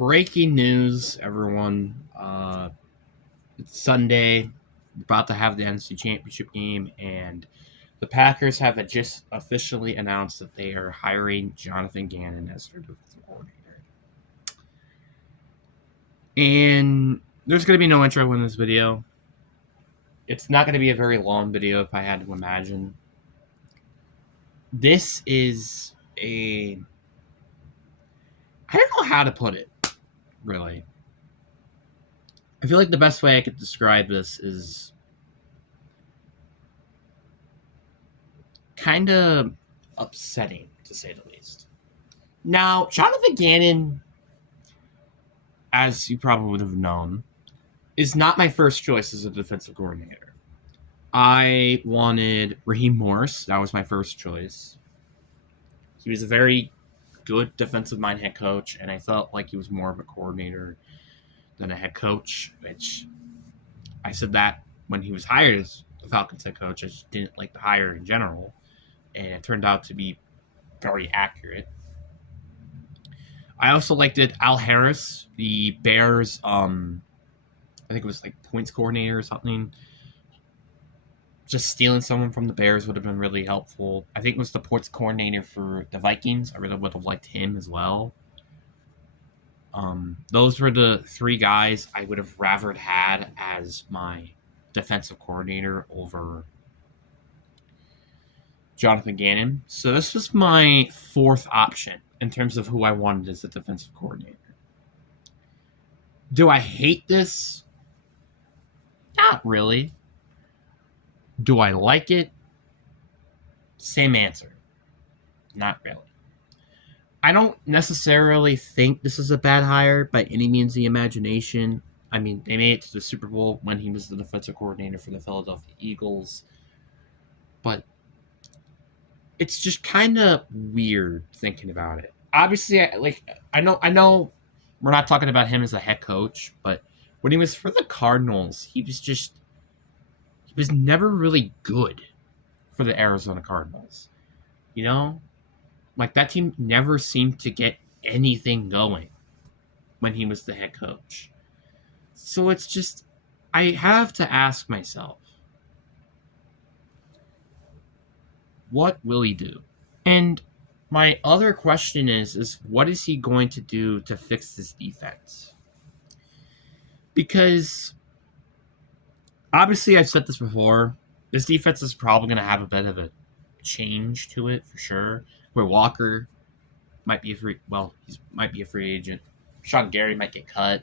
Breaking news, everyone. It's Sunday. We're about to have the NFC Championship game, and the Packers have just officially announced that they are hiring Jonathan Gannon as their defensive coordinator. And there's going to be no intro in this video. It's not going to be a very long video if I had to imagine. This is I don't know how to put it, really. I feel like the best way I could describe this is kind of upsetting, to say the least. Now, Jonathan Gannon, as you probably would have known, is not my first choice as a defensive coordinator. I wanted Raheem Morris. That was my first choice. He was a very good defensive-minded head coach, and I felt like he was more of a coordinator than a head coach, which I said that when he was hired as the Falcons head coach. I just didn't like the hire in general, and it turned out to be very accurate. I also liked Al Harris, the Bears, I think it was like points coordinator or something. Just stealing someone from the Bears would have been really helpful. I think it was the points coordinator for the Vikings. I really would have liked him as well. Those were the three guys I would have rather had as my defensive coordinator over Jonathan Gannon. So this was my fourth option in terms of who I wanted as a defensive coordinator. Do I hate this? Not really. Do I like it? Same answer. Not really. I don't necessarily think this is a bad hire by any means of the imagination. I mean, they made it to the Super Bowl when he was the defensive coordinator for the Philadelphia Eagles. But it's just kind of weird thinking about it. Obviously, I know we're not talking about him as a head coach, but when he was for the Cardinals, he was never really good for the Arizona Cardinals. You know? Like, that team never seemed to get anything going when he was the head coach. So it's just, I have to ask myself, what will he do? And my other question is what is he going to do to fix this defense? Because obviously, I've said this before, this defense is probably going to have a bit of a change to it for sure. Where Walker might be he might be a free agent. Sean Gary might get cut.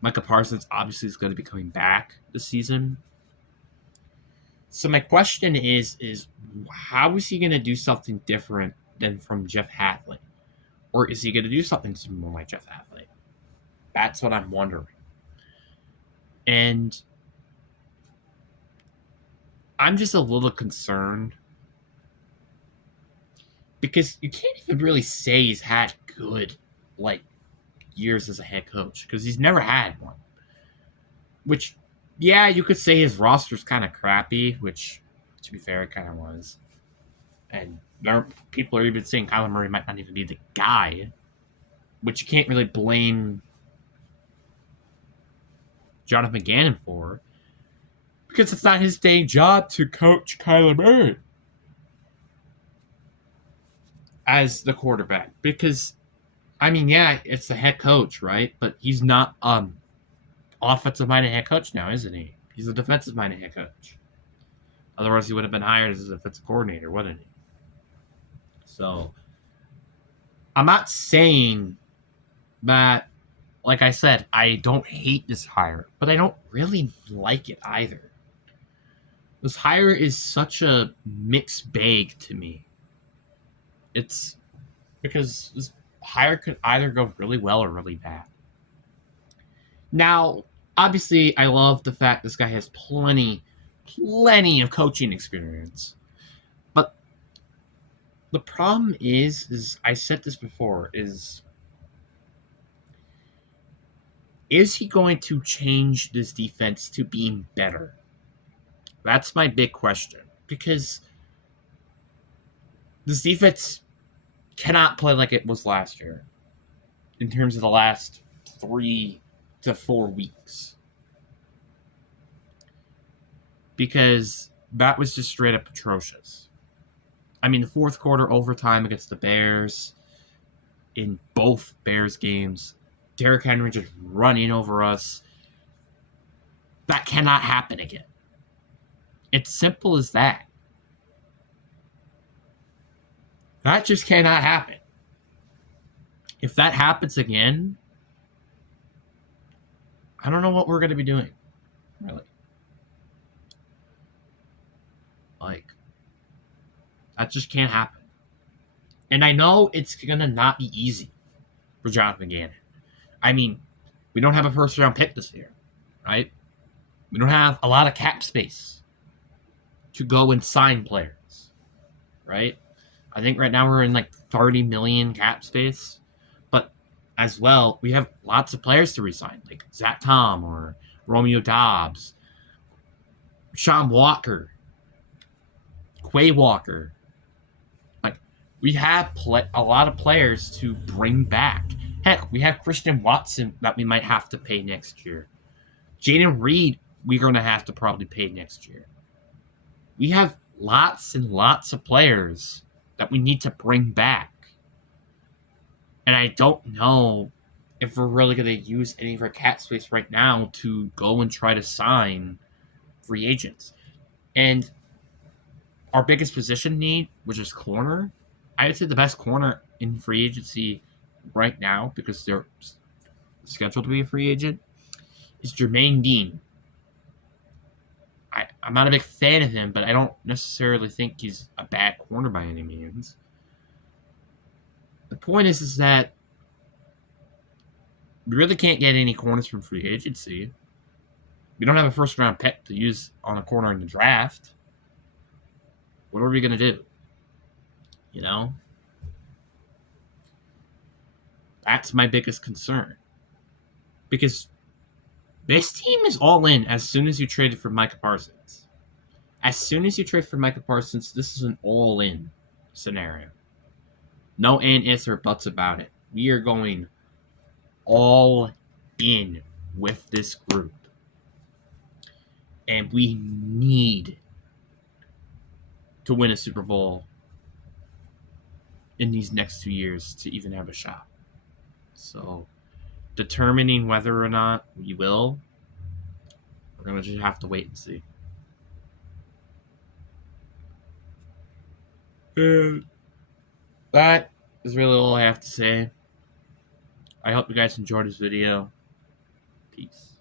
Micah Parsons obviously is going to be coming back this season. So my question is how is he going to do something different than from Jeff Hadley? Or is he going to do something similar like Jeff Hadley? That's what I'm wondering. And I'm just a little concerned because you can't even really say he's had good, years as a head coach because he's never had one. Which, yeah, you could say his roster's kind of crappy, which, to be fair, it kind of was. And people are even saying Kyler Murray might not even be the guy, which you can't really blame Jonathan Gannon for because it's not his day job to coach Kyler Murray as the quarterback. Because, I mean, yeah, it's the head coach, right? But he's not offensive-minded head coach now, isn't he? He's a defensive-minded head coach. Otherwise, he would have been hired as a defensive coordinator, wouldn't he? So, I'm not saying that, like I said, I don't hate this hire, but I don't really like it either. This hire is such a mixed bag to me. It's because this hire could either go really well or really bad. Now, obviously, I love the fact this guy has plenty of coaching experience. But the problem is I said this before, is he going to change this defense to being better? That's my big question. Because this defense cannot play like it was last year. in terms of the last 3 to 4 weeks. Because that was just straight up atrocious. I mean, the fourth quarter overtime against the Bears, in both Bears games, Derrick Henry just running over us. That cannot happen again. It's simple as that. That just cannot happen. If that happens again, I don't know what we're going to be doing, really. Like, that just can't happen. And I know it's going to not be easy for Jonathan Gannon. I mean, we don't have a first-round pick this year, right? We don't have a lot of cap space to go and sign players, right? I think right now we're in like 30 million cap space. But as well, we have lots of players to resign, like Zach Tom or Romeo Dobbs, Sean Walker, Quay Walker. Like, we have a lot of players to bring back. Heck, we have Christian Watson that we might have to pay next year. Jaden Reed, we're going to have to probably pay next year. We have lots and lots of players that we need to bring back. And I don't know if we're really going to use any of our cap space right now to go and try to sign free agents. And our biggest position need, which is corner, I would say the best corner in free agency right now, because they're scheduled to be a free agent, is Jermaine Dean. I'm not a big fan of him, but I don't necessarily think he's a bad corner by any means. The point is that we really can't get any corners from free agency. We don't have a first-round pick to use on a corner in the draft. What are we going to do? You know? That's my biggest concern. Because this team is all in as soon as you traded for Micah Parsons. As soon as you trade for Micah Parsons, this is an all-in scenario. No and ifs or buts about it. We are going all in with this group. And we need to win a Super Bowl in these next 2 years to even have a shot. So, determining whether or not we will, we're going to just have to wait and see. And that is really all I have to say. I hope you guys enjoyed this video. Peace.